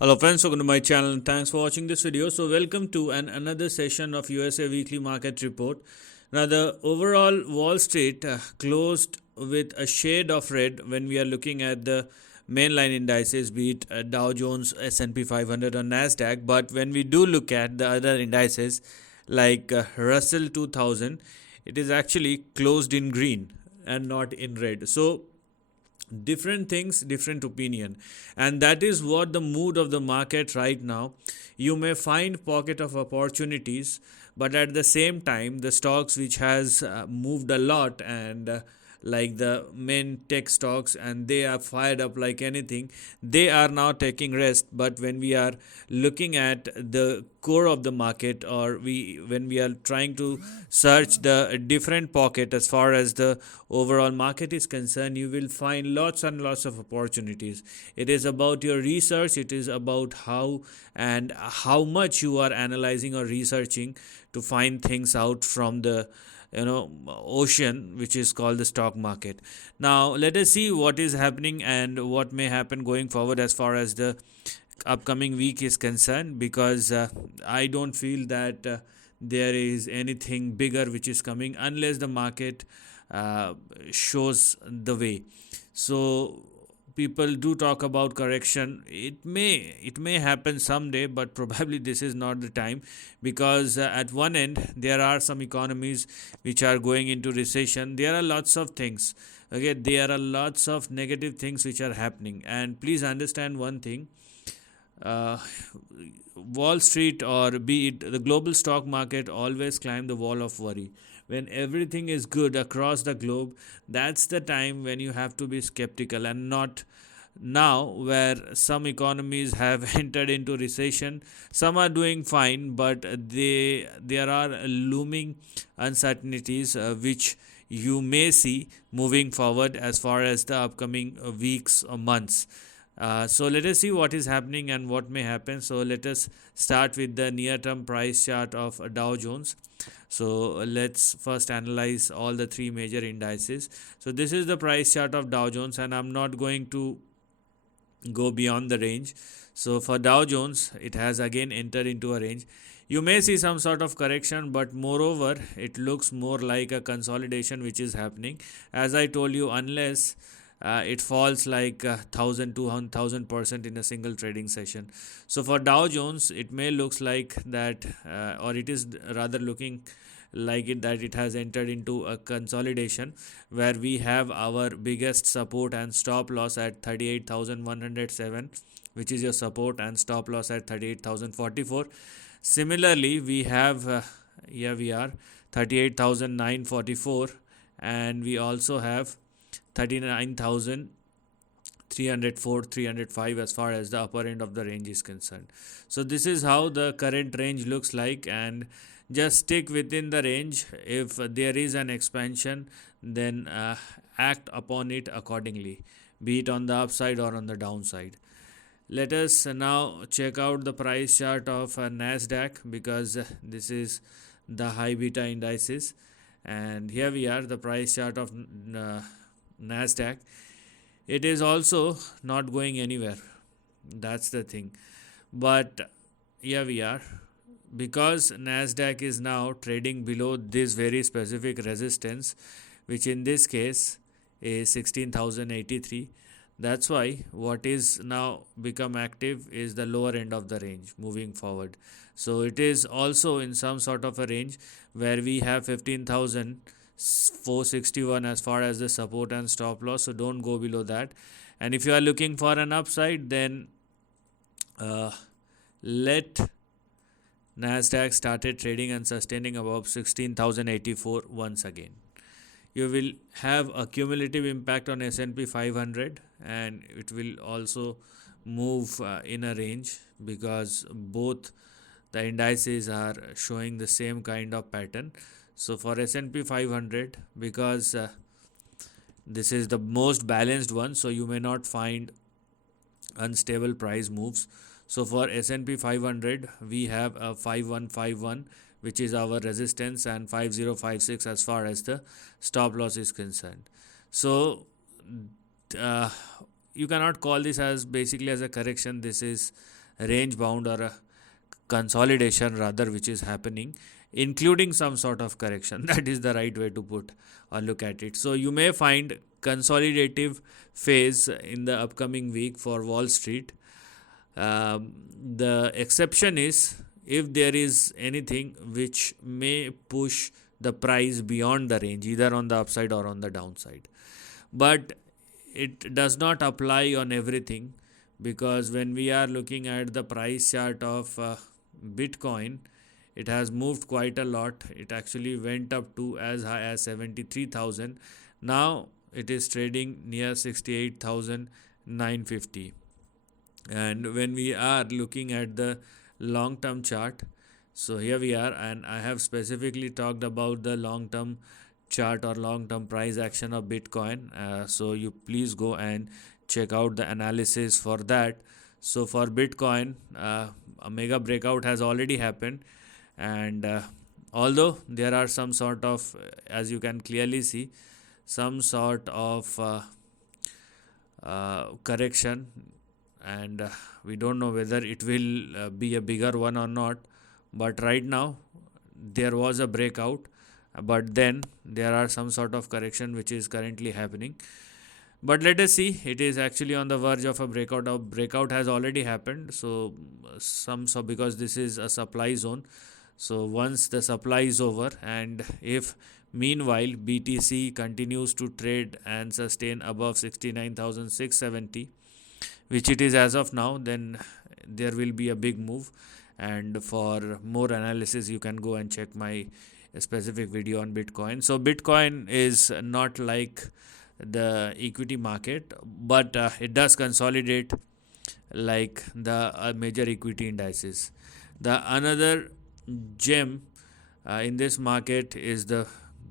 Hello friends, welcome to my channel and thanks for watching this video. So welcome to another session of USA Weekly Market Report. Now the overall Wall Street closed with a shade of red when we are looking at the mainline indices, be it Dow Jones, S&P 500 or Nasdaq. But when we do look at the other indices like Russell 2000, it is actually closed in green and not in red. So different things, different opinion, and that is what the mood of the market right now. You may find pocket of opportunities, but at the same time the stocks which has moved a lot and like the main tech stocks, and they are fired up like anything, they are now taking rest. But when we are looking at the core of the market, or we when we are trying to search the different pocket as far as the overall market is concerned, you will find lots and lots of opportunities. It is about your research, it is about how and how much you are analyzing or researching to find things out from the ocean which is called the stock market. Now let us see what is happening and what may happen going forward as far as the upcoming week is concerned, because I don't feel that there is anything bigger which is coming unless the market uh, shows the way. So people do talk about correction. It may happen someday, but probably this is not the time, because at one end there are some economies which are going into recession. There are lots of things. Okay, there are lots of negative things which are happening, and please understand one thing. uh, Wall Street, or be it the global stock market, always climb the wall of worry. When everything is good across the globe, that's the time when you have to be skeptical, and not now where some economies have entered into recession. Some are doing fine, but there are looming uncertainties which you may see moving forward as far as the upcoming weeks or months. So let us see what is happening and what may happen. So let us start with the near term price chart of Dow Jones. So let's first analyze all the three major indices. So this is the price chart of Dow Jones, and I'm not going to go beyond the range. So for Dow Jones, it has again entered into a range. You may see some sort of correction, but moreover, it looks more like a consolidation which is happening. As I told you, unless it falls like 1,000 200,000% in a single trading session. So for Dow Jones, it may looks like that, or it is rather looking like it that it has entered into a consolidation, where we have our biggest support and stop loss at 38,107, which is your support, and stop loss at 38,044. Similarly, we have here we are 38,944, and we also have 39,304 305 as far as the upper end of the range is concerned. So this is how the current range looks like, and just stick within the range. If there is an expansion, then act upon it accordingly, be it on the upside or on the downside. Let us now check out the price chart of Nasdaq, because this is the high beta indices, and here we are, the price chart of Nasdaq. It is also not going anywhere, that's the thing. But here we are, because Nasdaq is now trading below this very specific resistance, which in this case is 16,083. That's why what is now become active is the lower end of the range moving forward. So it is also in some sort of a range where we have 15,461 as far as the support and stop loss. So don't go below that. And if you are looking for an upside, then let Nasdaq started trading and sustaining above 16,084 once again. You will have a cumulative impact on S&P 500, and it will also move in a range, because both the indices are showing the same kind of pattern. So for S&P 500, because this is the most balanced one, so you may not find unstable price moves. So for S&P 500, we have a 5151, which is our resistance, and 5056 as far as the stop loss is concerned. So uh, you cannot call this as basically as a correction. This is range bound or a consolidation rather which is happening, including some sort of correction. That is the right way to put or look at it. So you may find consolidative phase in the upcoming week for Wall Street. The exception is if there is anything which may push the price beyond the range, either on the upside or on the downside. But it does not apply on everything, because when we are looking at the price chart of Bitcoin, it has moved quite a lot. It actually went up to as high as 73,000. Now it is trading near 68,950. And when we are looking at the long term chart, so here we are, and I have specifically talked about the long term chart or long term price action of Bitcoin. So you please go and check out the analysis for that. So for Bitcoin, a mega breakout has already happened, and although there are some sort of, as you can clearly see, some sort of correction, and we don't know whether it will be a bigger one or not. But right now there was a breakout, but then there are some sort of correction which is currently happening. But let us see, it is actually on the verge of a breakout. A breakout has already happened, so because this is a supply zone. So once the supply is over, and if meanwhile BTC continues to trade and sustain above 69,670, which it is as of now, then there will be a big move. And for more analysis, you can go and check my specific video on Bitcoin. So Bitcoin is not like the equity market, but it does consolidate like the major equity indices. The another gem in this market is the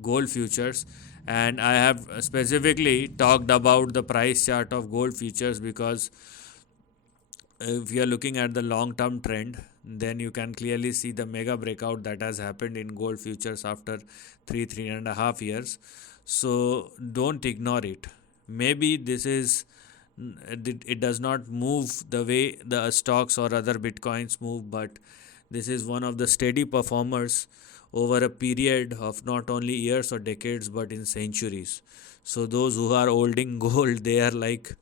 gold futures, and I have specifically talked about the price chart of gold futures, because if you are looking at the long term trend, then you can clearly see the mega breakout that has happened in gold futures after 3.5 years. So don't ignore it. Maybe this is, it does not move the way the stocks or other bitcoins move, but this is one of the steady performers over a period of not only years or decades but in centuries. So those who are holding gold, they are like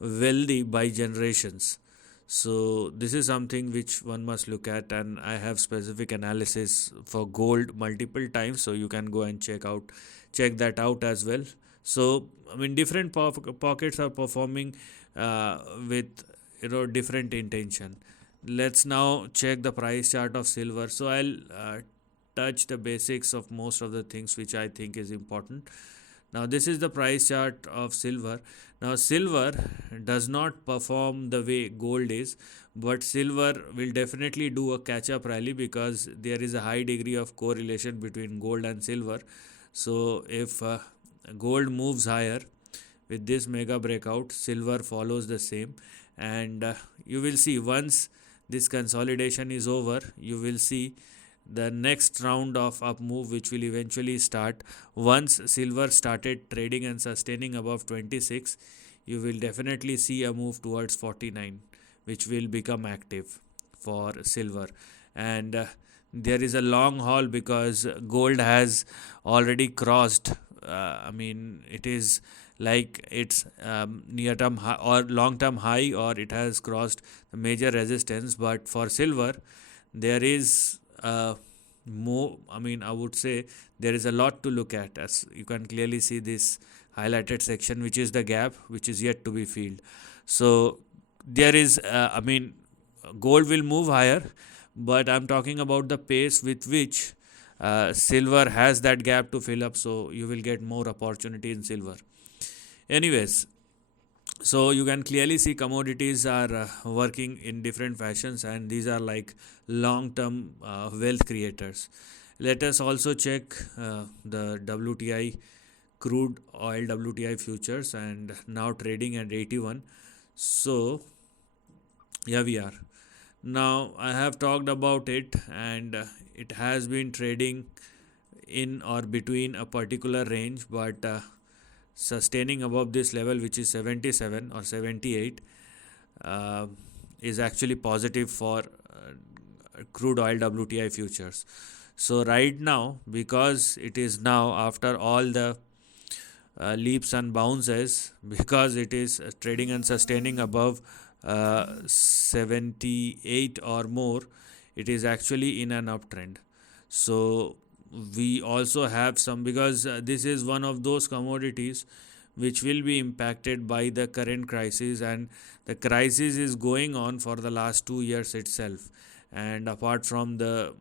wealthy by generations. So this is something which one must look at, and I have specific analysis for gold multiple times, so you can go and check that out as well. So I mean, different pockets are performing with different intention. Let's now check the price chart of silver. So I'll touch the basics of most of the things which I think is important. Now this is the price chart of silver. Now silver does not perform the way gold is, but silver will definitely do a catch up rally, because there is a high degree of correlation between gold and silver. So if gold moves higher with this mega breakout, silver follows the same, and you will see once this consolidation is over, you will see the next round of up move which will eventually start once silver started trading and sustaining above 26. You will definitely see a move towards 49, which will become active for silver. And there is a long haul, because gold has already crossed, it is like its near term high or long term high, or it has crossed the major resistance. But for silver, there is more, I would say there is a lot to look at, as you can clearly see this highlighted section, which is the gap which is yet to be filled. So there is gold will move higher, but I'm talking about the pace with which silver has that gap to fill up, so you will get more opportunity in silver. Anyways, so you can clearly see commodities are working in different fashions, and these are like long term wealth creators. Let us also check the WTI crude oil WTI futures, and now trading at 81. So here we are. Now I have talked about it, and it has been trading in or between a particular range, but sustaining above this level, which is 77 or 78. is actually positive for crude oil WTI futures. So right now, because it is now after all the leaps and bounces, because it is trading and sustaining above 78 or more, it is actually in an uptrend. So we also have some, because this is one of those commodities which will be impacted by the current crisis, and the crisis is going on for the last 2 years itself. And apart from the,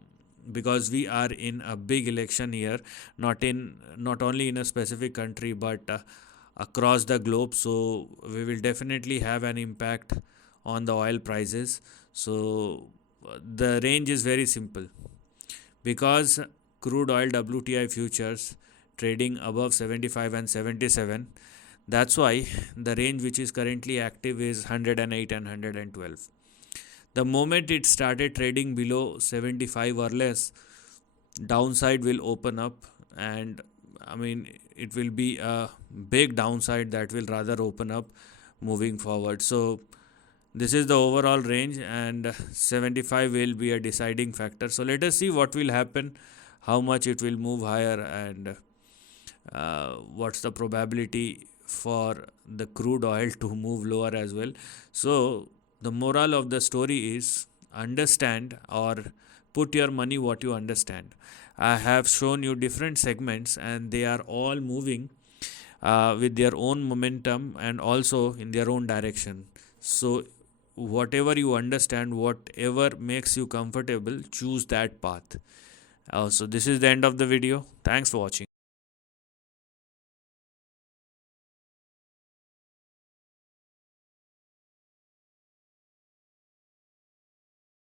because we are in a big election here, not only in a specific country but across the globe, so we will definitely have an impact on the oil prices. So the range is very simple, because crude oil WTI futures trading above 75 and 77, that's why the range which is currently active is 108 and 112. The moment it started trading below 75 or less, downside will open up, and I mean, it will be a big downside that will rather open up moving forward. So this is the overall range, and 75 will be a deciding factor. So let us see what will happen, how much it will move higher, and what's the probability for the crude oil to move lower as well. So the moral of the story is, understand or put your money what you understand. I have shown you different segments, and they are all moving with their own momentum and also in their own direction. So whatever you understand, whatever makes you comfortable, choose that path. So this is the end of the video. Thanks for watching.